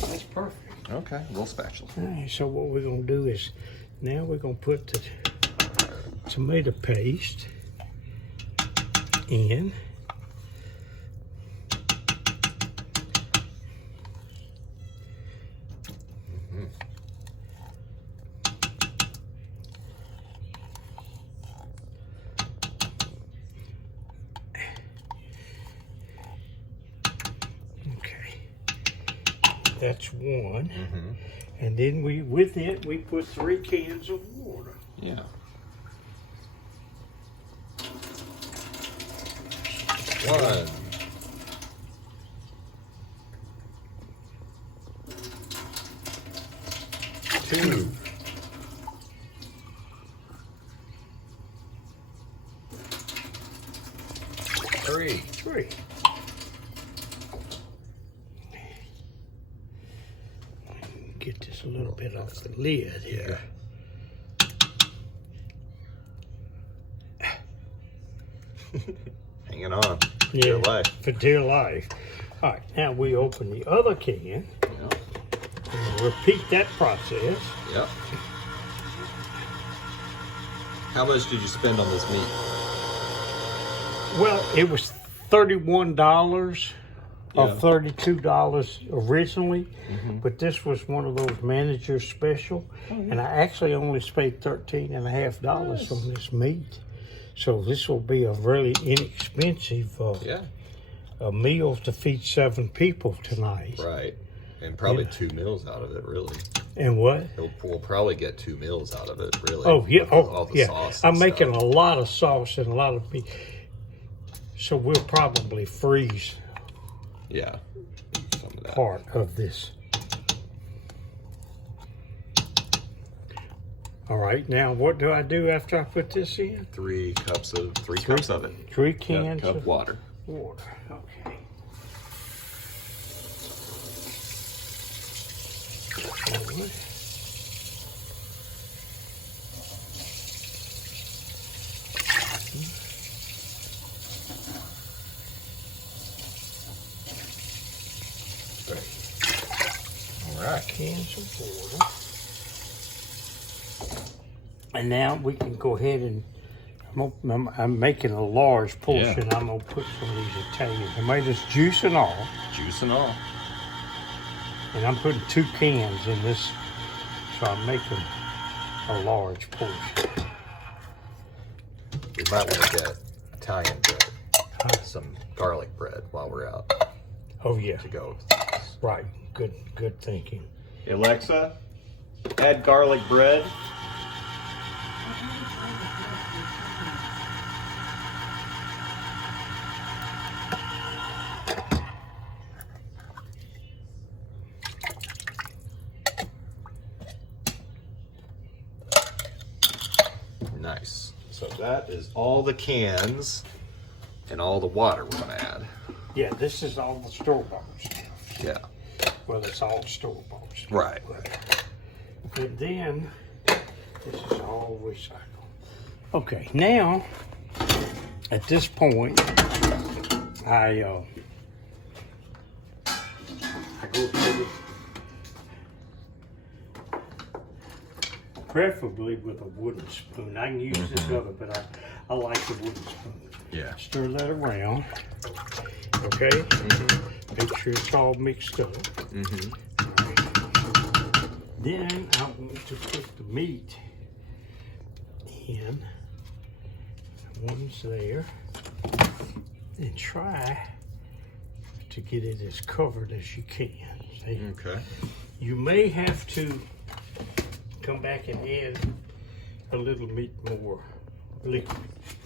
That's perfect. Okay, a little spatula. All right, so what we're gonna do is, now we're gonna put the tomato paste in. That's one. And then with it, we put 3 cans of water. Yeah. One. Two. Three. Get this a little bit off the lid here. Hanging on. Yeah, Dear life. for dear life. All right, now we open the other can. Yep. And repeat that process. Yep. How much did you spend on this meat? Well, it was $31 or Yeah. $32 originally, but this was one of those manager special, and I actually only paid $13.50 on this meat. So this will be a really inexpensive a meal to feed 7 people tonight. Right. And probably 2 meals out of it, really. And what? We'll probably get 2 meals out of it, really. Oh, yeah. With Oh, all the yeah. sauce I'm and making stuff. a lot of sauce and a lot of meat. So we'll probably freeze Yeah. Some of that. part of this. All right, now what do I do after I put this in? 3 cups of it. 3 cans Cup of water. water. Okay. Forward. All right. Cans of water. And now we can go ahead and I'm making a large portion. Yeah. I'm gonna put some of these Italian tomatoes, juice and all. Juice and all. And I'm putting 2 cans in this, so I'm making a large portion. We might want to get Italian bread. Some garlic bread while we're out Oh yeah, to go. right. Good thinking. Alexa, add garlic bread. Nice. So that is all the cans and all the water we're gonna add. Yeah, this is all the store-bought stuff. Yeah. Well, it's all store-bought stuff. Right. And then, this is all recycled. Okay, now, at this point, I go through it, preferably with a wooden spoon. I can use this other, but I like the wooden spoon. Yeah. Stir that around, okay? Make sure it's all mixed up. Then I want to put the meat in. One's there. And try to get it as covered as you can. See? Okay. You may have to come back and add a little bit more liquid.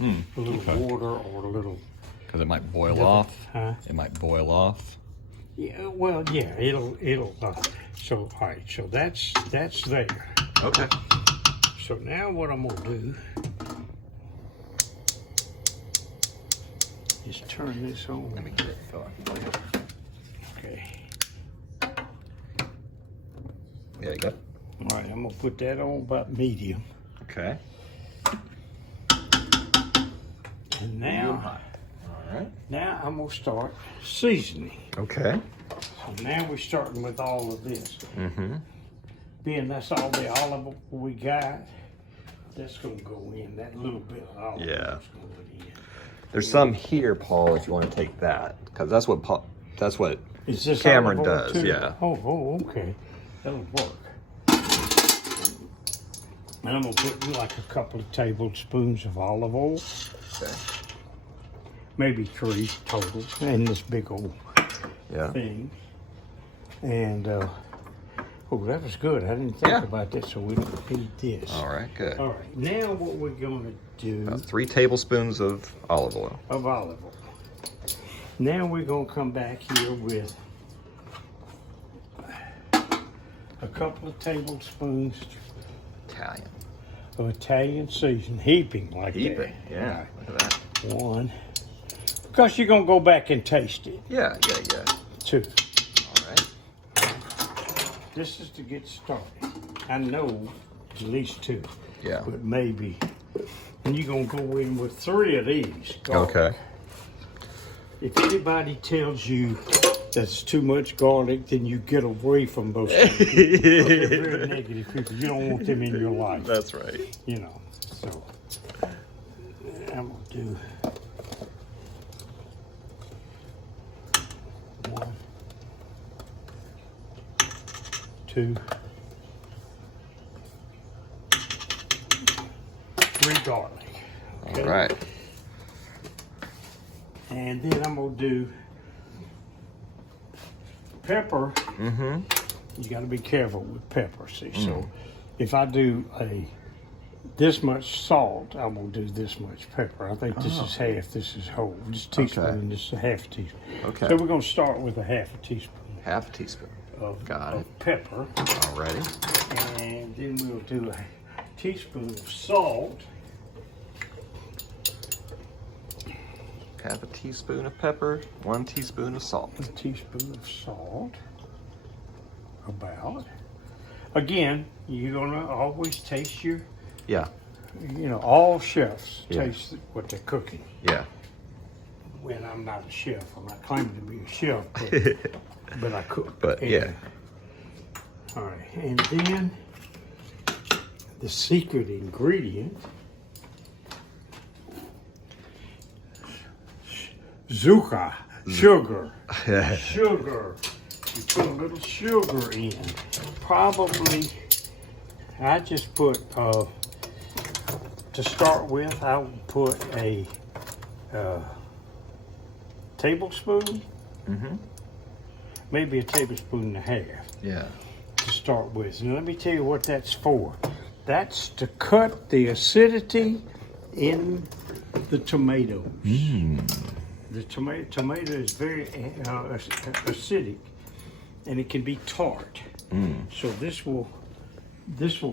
A little water or a little... Because it might boil off. Huh? It might boil off. Yeah, well, yeah, it'll so, all right, so that's there. Okay. So now what I'm gonna do is turn this on. Let me get it going. Okay. Yeah, you got. All right, I'm gonna put that on about medium. Okay. And now, All right. now I'm gonna start seasoning. Okay. So now we're starting with all of this. Being that's all the olive oil we got, that's gonna go in. That little bit of olive oil is gonna go in. There's some here, Paul, if you want to take that, because that's what Is this Cameron olive oil does. too? Yeah. Oh, okay. That'll work. And I'm gonna put like a couple of tablespoons of olive oil. Okay. Maybe 3 total in this big old thing. And oh, that was good. I didn't think about that, so we don't need this. All right, good. All right, now what we're gonna do? About 3 tablespoons of olive oil. Now we're gonna come back here with a couple of tablespoons of Italian seasoning, heaping like that. Yeah. Look at that. 1, because you're gonna go back and taste it. Yeah. 2. All right. This is to get started. I know at least 2. Yeah. But maybe. And you're gonna go in with 3 of these. Garlic. Okay. If anybody tells you that's too much garlic, then you get away from those people. They're very negative people. You don't want them in your life. That's right. You know. So I'm gonna do 1, 2, 3 garlic. Okay? All right. And then I'm gonna do pepper. You got to be careful with pepper. See, so if I do this much salt, I'm gonna do this much pepper. I think this is half. This is whole. This teaspoon. This is a half a teaspoon. Okay. So we're gonna start with a half a teaspoon. Half a teaspoon. Of Got it. pepper. Alrighty. And then we'll do a teaspoon of salt. Half a teaspoon of pepper, 1 teaspoon of salt. A teaspoon of salt. About. Again, you're gonna always taste your. Yeah. You know, all chefs taste what they're cooking. Yeah. When I'm not a chef, I'm not claiming to be a chef, but I cook. But yeah. All right, and then the secret ingredient. Zucca, sugar. Sugar. You put a little sugar in. Probably, I just put, to start with, I would put a tablespoon. Maybe a tablespoon and a half Yeah. to start with. And let me tell you what that's for. That's to cut the acidity in the tomatoes. The tomato is very acidic, and it can be tart. So this will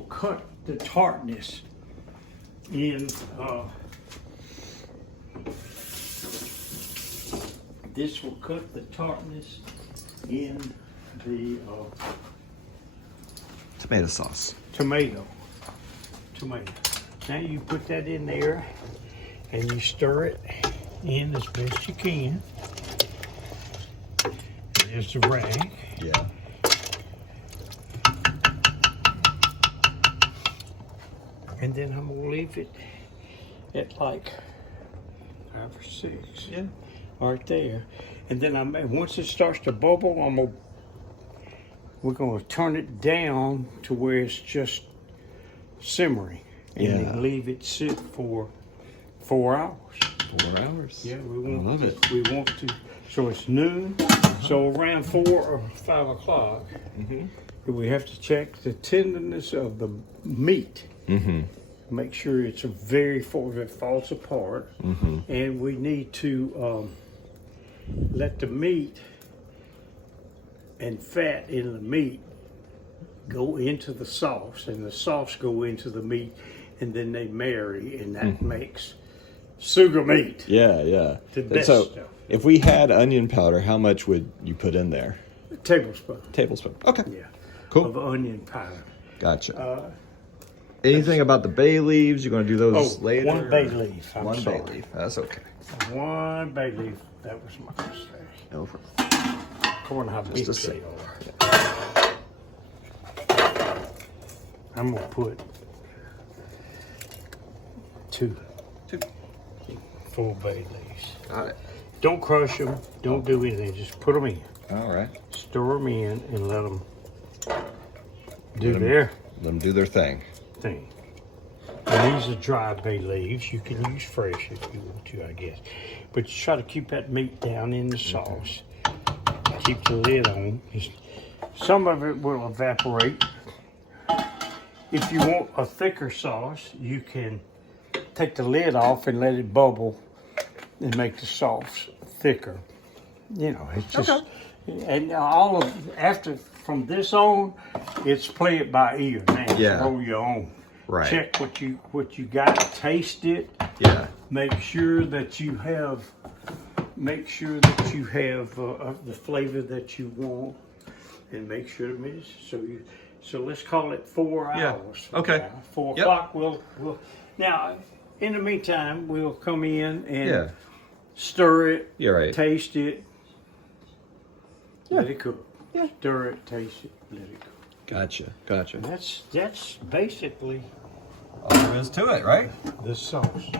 cut the tartness in. This will cut the tartness in the Tomato sauce. tomato. Now you put that in there, and you stir it in as best you can. There's the rag. Yeah. And then I'm gonna leave it at like 5 or 6. Yeah. Right there. And then once it starts to bubble, we're gonna turn it down to where it's just simmering. And then leave it sit for 4 hours. 4 hours. Yeah, we I want love to, it. we want to. So it's noon. So around 4 or 5 o'clock, we have to check the tenderness of the meat. Make sure it's if it falls apart, and we need to let the meat and fat in the meat go into the sauce, and the sauce go into the meat, and then they marry, and that makes Sugo meat. Yeah. The best so, stuff. if we had onion powder, how much would you put in there? A tablespoon. Tablespoon. Okay. Yeah. Cool. Of onion powder. Gotcha. Anything about the bay leaves? You're going to do those later? 1 bay leaf. I'm One sorry. bay leaf. That's okay. 1 bay leaf. That was my mistake. No problem. popcorn, how big Just a they sec. are. I'm gonna put two full bay leaves. Got it. Don't crush them. Don't do anything. Just put them in. All right. Stir them in and let them do Let 'em- their Let them do their thing. thing. And these are dry bay leaves. You can use fresh if you want to, I guess. But you try to keep that meat down in the sauce. Keep the lid on. Some of it will evaporate. If you want a thicker sauce, you can take the lid off and let it bubble and make the sauce thicker. You know, it's just, and all of, after, from this on, it's play it by ear now. Yeah. Roll your own. Right. Check what you got, taste it. Yeah. Make sure that you have the flavor that you want, and make sure the meat is so let's call it 4 Yeah. hours. Okay. Now, 4 Yep. o'clock. We'll now. In the meantime, we'll come in and stir it. You're right. Taste it. Yeah. Let it cook. Yeah. Stir it. Taste it. Let it cook. Gotcha. Gotcha. And that's basically All there is to it, right? the sauce.